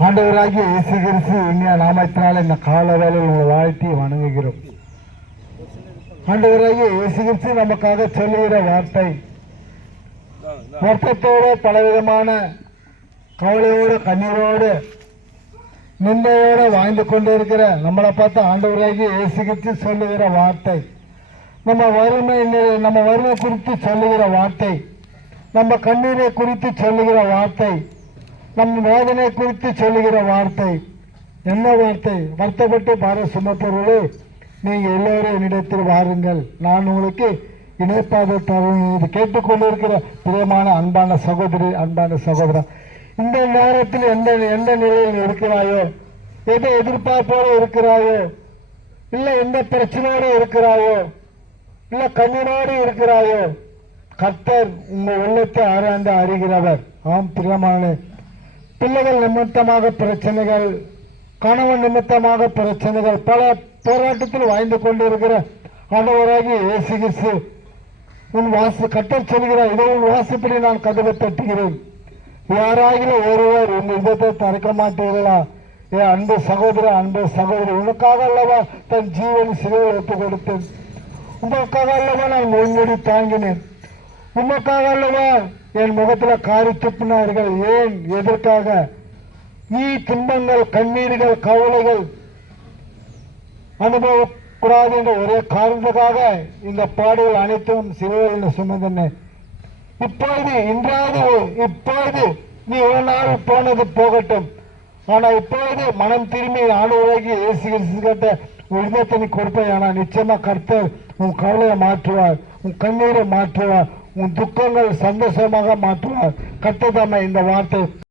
ஆண்டவராகிய இயேசு கிறிஸ்து இனிய நாமத்தினால் இந்த கால வேலையில் உங்களை வாழ்த்தி வணங்குகிறோம். ஆண்டவராகிய இயேசு கிறிஸ்து நமக்காக சொல்லுகிற வார்த்தை. வருத்தத்தோடு பலவிதமான கவலையோடு கண்ணீரோடு நிந்தையோடு வாழ்ந்து கொண்டிருக்கிற நம்மளை பார்த்து ஆண்டவராகிய இயேசு கிறிஸ்து சொல்லுகிற வார்த்தை. நம்ம வறுமை நம்ம வறுமை குறித்து சொல்லுகிற வார்த்தை. நம்ம கண்ணீரை குறித்து சொல்லுகிற வார்த்தை. நம் வேதனை குறித்து சொல்லுகிற வார்த்தை என்ன வார்த்தை? வருத்தப்பட்டு பார சுமப்பவர்களே நீங்கள் எல்லோரும் என்னிடத்தில் வாருங்கள். நான் உங்களுக்கு இணைப்பாத தரும். இது கேட்டுக்கொண்டிருக்கிற பிரியமான அன்பான சகோதரி அன்பான சகோதரன் இந்த நேரத்தில் எந்த எந்த நிலையில் இருக்கிறாயோ எதை எதிர்பார்ப்போடு இருக்கிறாயோ இல்லை எந்த பிரச்சனையோடு இருக்கிறாயோ இல்லை கண்ணீரோடு இருக்கிறாயோ கர்த்தர் உங்கள் உள்ளத்தை ஆராய்ந்து அறிகிறவர். ஆம் பிரியமானே. பிள்ளைகள் நிமித்தமாக பிரச்சனைகள் கணவன் நிமித்தமாக பிரச்சனைகள் பல போராட்டத்தில் வாய்ந்து கொண்டிருக்கிற ஆண்டவராகி இயேசு கிறிஸ்து உன் வாசு கட்டச் சொல்கிறார் இதோ உன் வாசுப்படி நான் கதவை தட்டுகிறேன். யாராகிலும் ஒருவர் உன் இதத்தை தடுக்க மாட்டீர்களா? என் அன்பு சகோதர அன்பு சகோதரி உனக்காக அல்லவா தன் ஜீவன் சிறையில் ஒப்புக் கொடுத்தேன். உங்களுக்காக அல்லவா நான் மொழிமொழி தாங்கினேன். உமக்காக அல்லவா என் முகத்துல காரி துப்பினார்கள். ஏன்? எதற்காக? நீ துன்பங்கள் கண்ணீர்கள் கவலைகள் அனுபவக்கூடாது என்ற ஒரே காரணத்துக்காக இந்த பாடுகள் அனைத்தும் சிறுவர்கள் சுமந்தன இப்பொழுது இன்றாவது இப்பொழுது நீ ஒரு நாள் போனது போகட்டும். ஆனால் இப்பொழுது மனம் திரும்பி ஆண்டவராகி இயேசு கிறிஸ்து கிட்ட உரிமத்தை நீ கொடுப்பேன் ஆனால் நிச்சயமா கர்த்தர் உன் கவலையை மாற்றுவார் உன் கண்ணீரை மாற்றுவார் உன் துக்கங்கள் சந்தோஷமாக மாற்றுவார் கர்த்தர் இந்த வார்த்தை